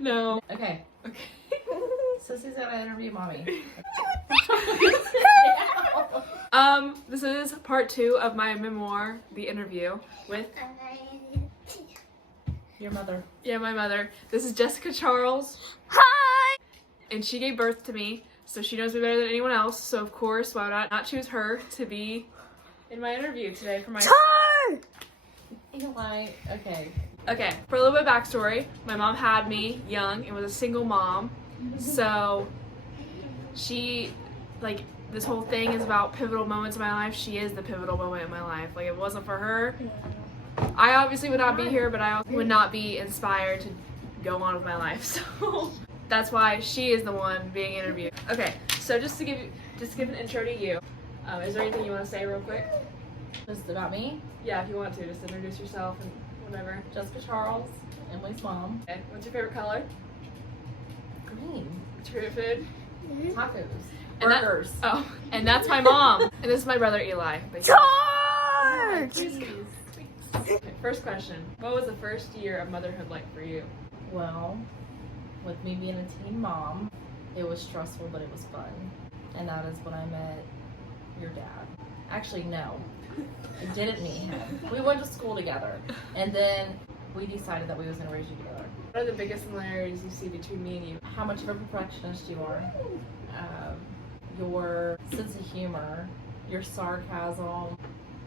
No. Okay. Okay. Sissy's gonna interview mommy. This is part 2 of my memoir, The Interview, with Your mother. yeah, my mother. This is Jessica Charles. Hi! And she gave birth to me, so she knows me better than anyone else. So of course, why would I not choose her to be in my interview today for my Hi! Eli, okay. Okay, for a little bit of backstory, my mom had me young and was a single mom. So she, like, this whole thing is about pivotal moments in my life. She is the pivotal moment in my life. Like, if it wasn't for her, I obviously would not be here, but I also would not be inspired to go on with my life. So that's why she is the one being interviewed. Okay, so just to give an intro to you, is there anything you want to say real quick? Just about me, Yeah, if you want to, just introduce yourself and whatever. Jessica Charles, Emily's mom. Okay, what's your favorite color? Green. What's your favorite food? Tacos. And that- Burgers. Oh, and that's my mom. And this is my brother Eli. Charge! Please. Okay, first question. What was the first year of motherhood like for you? Well, with me being a teen mom, it was stressful, but it was fun. And that is when I met your dad. Actually, no. I didn't meet him. We went to school together. And then we decided that we was going to raise you together. What are the biggest similarities you see between me and you? How much of a perfectionist you are. Your sense of humor, your sarcasm,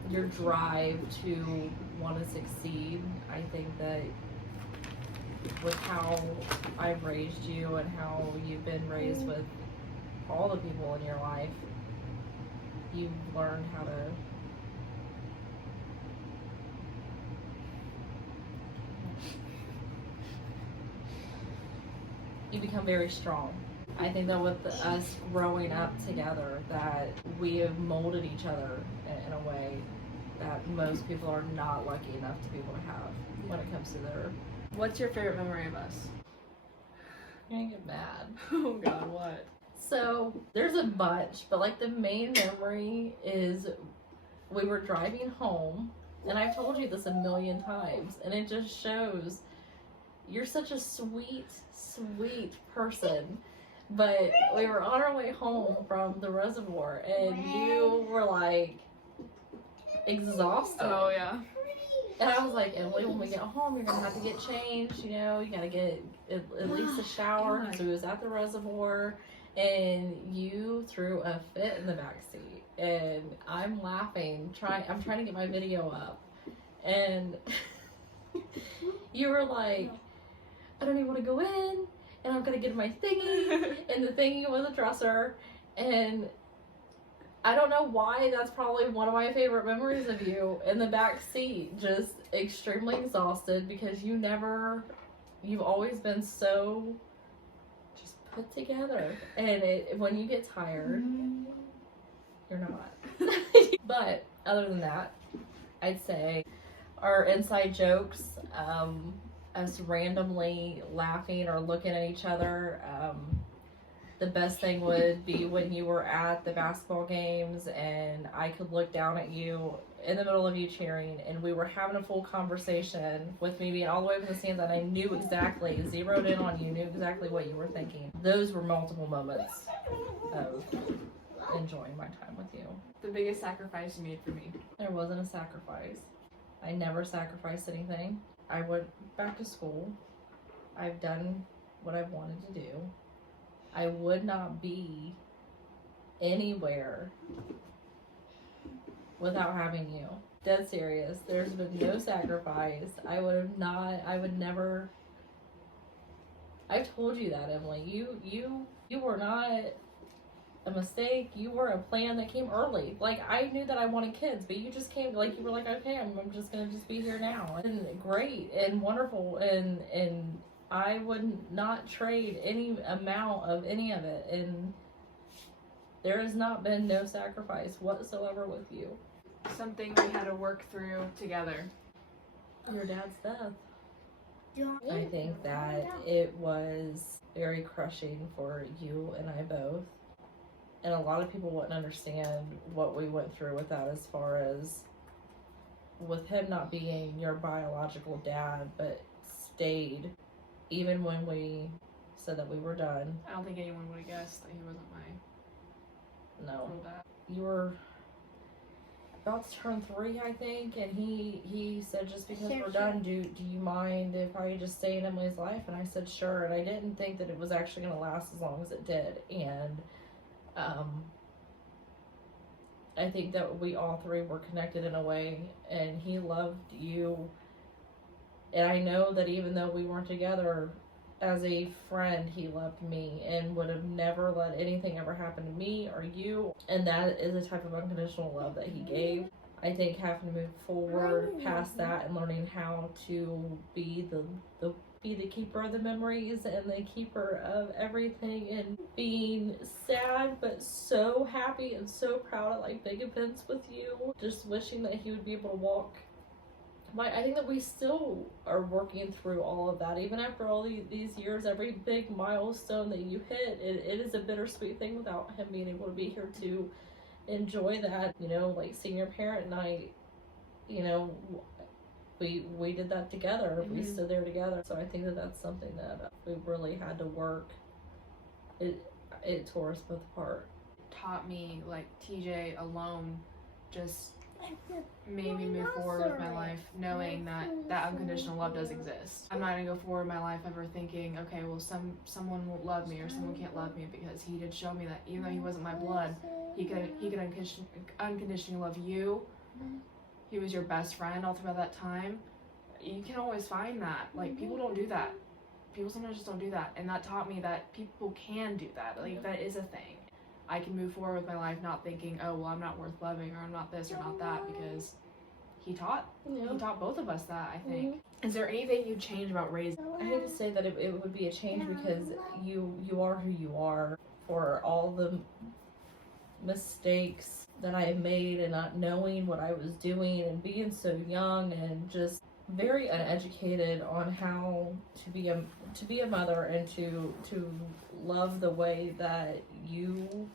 your drive to want to succeed. I think that with how I've raised you and how you've been raised with all the people in your life, you've learned how to you become very strong. I think that with us growing up together, that we have molded each other in a way that most people are not lucky enough to be able to have when it comes to their. What's your favorite memory of us? You're gonna get mad. Oh God, what? So there's a bunch, but like the main memory is we were driving home, and I've told you this a million times, and it just shows you're such a sweet, sweet person. But we were on our way home from the reservoir, and you were like exhausted. Oh yeah. And I was like, Emily, when we get home, you're gonna have to get changed. You know, you gotta get at least a shower. So we was at the reservoir, and you threw a fit in the back seat, and I'm laughing. I'm trying to get my video up, and you were like, I don't even want to go in. And I'm gonna get my thingy, and the thingy was a dresser, and I don't know why that's probably one of my favorite memories of you in the back seat, just extremely exhausted because you've always been so just put together, and when you get tired, you're not. But other than that, I'd say our inside jokes, us randomly laughing or looking at each other. The best thing would be when you were at the basketball games and I could look down at you in the middle of you cheering, and we were having a full conversation with me being all the way from the stands, and I knew exactly, zeroed in on you, knew exactly what you were thinking. Those were multiple moments of enjoying my time with you. The biggest sacrifice you made for me. There wasn't a sacrifice. I never sacrificed anything. I went back to school. I've done what I've wanted to do. I would not be anywhere without having you. Dead serious. There's been no sacrifice. I would never. I've told you that, Emily. You were not a mistake. You were a plan that came early. Like, I knew that I wanted kids, but you just came, like, you were like, okay, I'm just gonna just be here now. And great and wonderful, and I would not trade any amount of any of it, and there has not been no sacrifice whatsoever with you. Something we had to work through together. Your dad's death. I think that it was very crushing for you and I both. And a lot of people wouldn't understand what we went through with that, as far as with him not being your biological dad, but stayed even when we said that we were done. I don't think anyone would have guessed that he wasn't my No. real dad. You were about to turn 3, I think, and he said, just because we're done, do you mind if I just stay in Emily's life? And I said sure, and I didn't think that it was actually going to last as long as it did. And I think that we all 3 were connected in a way, and he loved you. And I know that even though we weren't together, as a friend, he loved me and would have never let anything ever happen to me or you. And that is a type of unconditional love that he gave. I think having to move forward past that and learning how to be the keeper of the memories and the keeper of everything, and being sad but so happy and so proud at like big events with you. Just wishing that he would be able to walk. I think that we still are working through all of that. Even after all these years, every big milestone that you hit, it is a bittersweet thing without him being able to be here to enjoy that. You know, like senior parent night, you know, we did that together. We stood there together. So I think that that's something that we really had to work. It tore us both apart. Taught me, like, TJ alone just made me move forward with my life, knowing that unconditional love does exist. I'm not gonna go forward in my life ever thinking, okay, well, someone won't love me or someone can't love me, because he did show me that even though he wasn't my blood, he could unconditionally love you. He was your best friend all throughout that time. You can always find that. Like, people don't do that. People sometimes just don't do that, and that taught me that people can do that. Like, that is a thing. I can move forward with my life not thinking, oh, well, I'm not worth loving, or I'm not this or not that, because he taught both of us that, I think. Is there anything you change about raising? I hate to say that it would be a change, because you are who you are. For all the mistakes that I have made and not knowing what I was doing and being so young and just very uneducated on how to be a mother and to love the way that you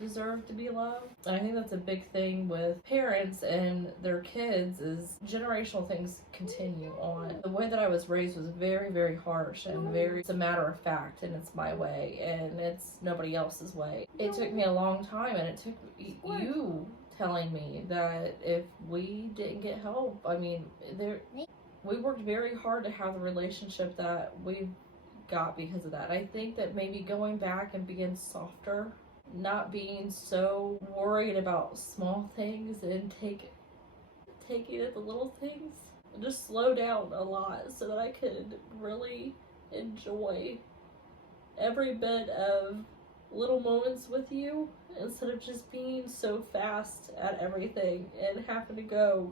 deserve to be loved. And I think that's a big thing with parents and their kids, is generational things continue on. The way that I was raised was very, very harsh and it's a matter of fact, and it's my way and it's nobody else's way. It took me a long time, and it took you telling me that if we didn't get help, I mean, we worked very hard to have the relationship that we got because of that. I think that maybe going back and being softer, not being so worried about small things and taking it the little things, and just slow down a lot so that I could really enjoy every bit of little moments with you, instead of just being so fast at everything and having to go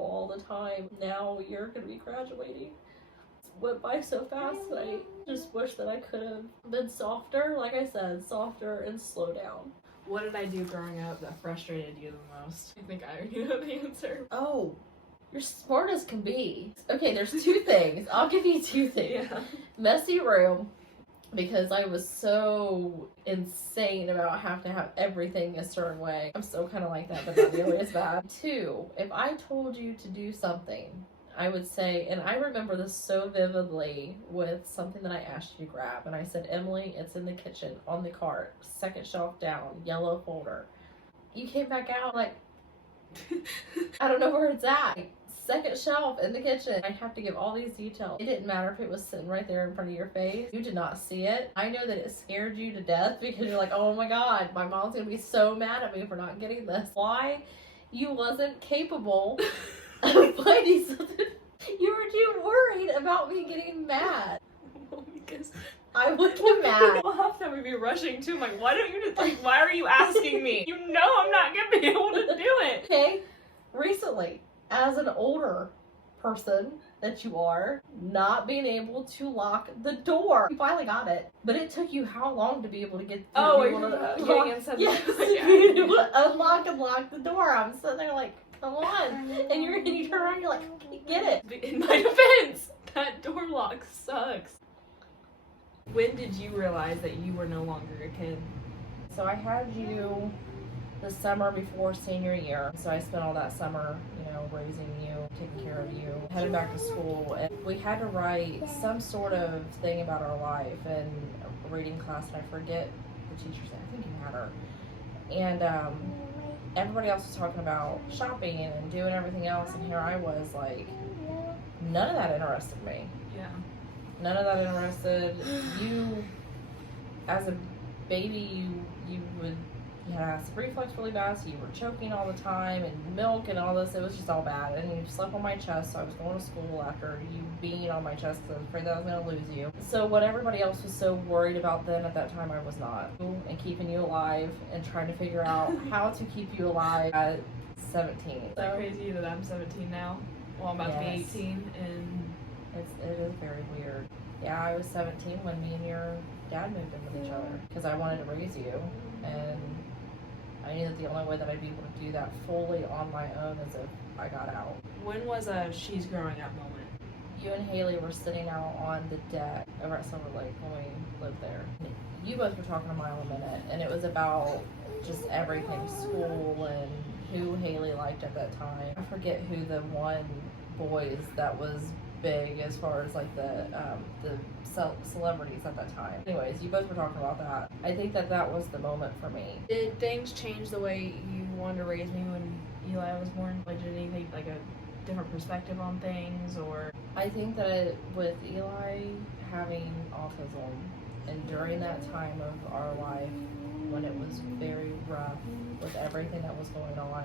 all the time. Now you're gonna be graduating. It went by so fast that I just wish that I could have been softer, like I said, softer and slow down. What did I do growing up that frustrated you the most? I think I already know the answer. Oh, you're smart as can be. Okay, there's 2 things. I'll give you 2 things. Yeah. Messy room, because I was so insane about having to have everything a certain way. I'm still kind of like that, but not nearly as bad. 2, if I told you to do something, I would say, and I remember this so vividly with something that I asked you to grab, and I said, Emily, it's in the kitchen, on the cart, 2nd shelf down, yellow folder. You came back out like, I don't know where it's at. 2nd shelf in the kitchen. I have to give all these details. It didn't matter if it was sitting right there in front of your face. You did not see it. I know that it scared you to death, because you're like, oh my god, my mom's gonna be so mad at me for not getting this. Why you wasn't capable of finding something? You were too worried about me getting mad. Well, because I would get mad. Well, half the time we'd be rushing too. I'm like, why don't you just, like, why are you asking me? You know I'm not gonna be able to do it. Okay, recently, as an older person that you are, not being able to lock the door. You finally got it. But it took you how long to be able to get getting inside the yes, yeah. you unlock and lock the door. I'm sitting there like, come on. And you turn around, you're like, get it. In my defense, that door lock sucks. When did you realize that you were no longer a kid? So I had you the summer before senior year. So I spent all that summer, raising you, taking care of you, headed back to school. And we had to write some sort of thing about our life in a reading class, and I forget the teacher's name. I think you had her. And everybody else was talking about shopping and doing everything else, and here I was like, none of that interested me. Yeah. None of that interested. You, as a baby, you had acid reflux really bad, so you were choking all the time, and milk and all this. It was just all bad. And you slept on my chest, so I was going to school after you being on my chest because I was afraid that I was going to lose you. So what everybody else was so worried about then, at that time I was not. And keeping you alive and trying to figure out how to keep you alive at 17. Is that crazy that I'm 17 now? Well, I'm about to be 18, and it is very weird. Yeah, I was 17 when me and your dad moved in with each other because I wanted to raise you, and I knew that the only way that I'd be able to do that fully on my own is if I got out. when was a she's growing up moment? You and Haley were sitting out on the deck over at Silver Lake when we lived there. You both were talking a mile a minute, and it was about just everything, school and who Haley liked at that time. I forget who the one boys that was big as far as like the celebrities at that time. Anyways, you both were talking about that. I think that was the moment for me. Did things change the way you wanted to raise me when Eli was born? Like, did anything, like a different perspective on things, or? I think that with Eli having autism, and during that time of our life when it was very rough with everything that was going on,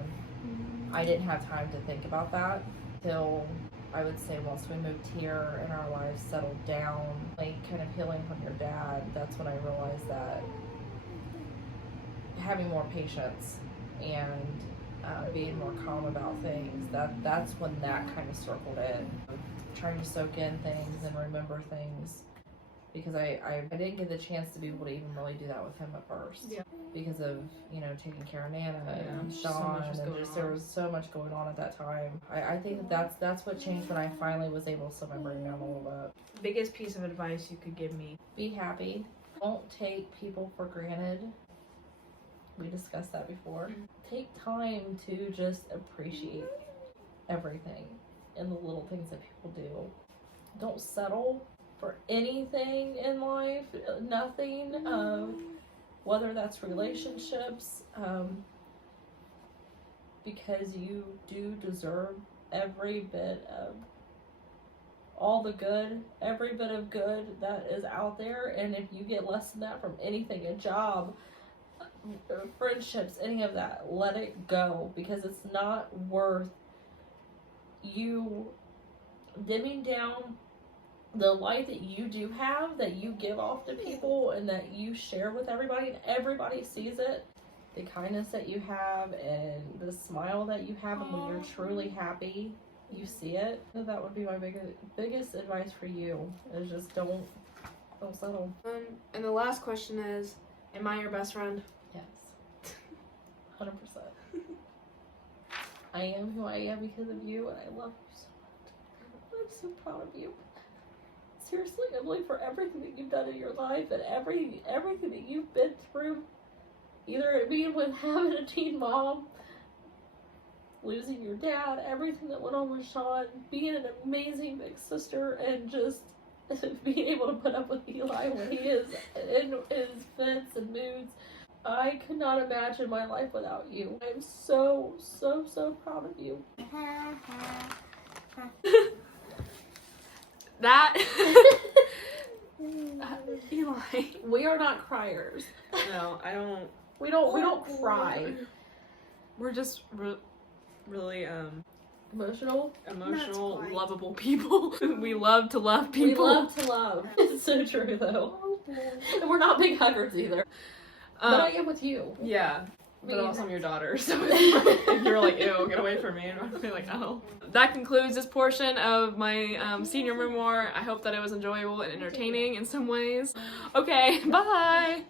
I didn't have time to think about that till I would say once we moved here and our lives settled down, like kind of healing from your dad. That's when I realized that having more patience and being more calm about things, that's when that kind of circled in. Trying to soak in things and remember things, because I didn't get the chance to be able to even really do that with him at first. Yeah. Because of, taking care of Nana and so Sean, much was and going just on. there was so much going on at that time. I think that's what changed when I finally was able to slow my brain down a little bit. Biggest piece of advice you could give me? Be happy. Don't take people for granted. We discussed that before. Take time to just appreciate everything and the little things that people do. Don't settle for anything in life. Nothing. Whether that's relationships, because you do deserve every bit of all the good, every bit of good that is out there. And if you get less than that from anything, a job, friendships, any of that, let it go, because it's not worth you dimming down the light that you do have, that you give off to people and that you share with everybody, and everybody sees it. The kindness that you have and the smile that you have, and when you're truly happy, you see it. So that would be my biggest advice for you, is just don't settle. And the last question is, am I your best friend? Yes. 100%. I am who I am because of you, and I love you so much. I'm so proud of you. Seriously, Emily, for everything that you've done in your life and everything that you've been through, either it being with having a teen mom, losing your dad, everything that went on with Sean, being an amazing big sister, and just being able to put up with Eli when he is in his fits and moods. I could not imagine my life without you. I'm so, so, so proud of you. That Eli. We are not criers. No, I don't. We don't cry. We're just really Emotional. emotional, That's fine. lovable people. We love to love people. We love to love. It's so true though. And we're not big huggers either. But I am with you. Yeah. I But mean, also I'm your daughter, so if you're like, ew, get away from me, and I'll be like, oh. That concludes this portion of my senior memoir. I hope that it was enjoyable and entertaining in some ways. Okay, bye!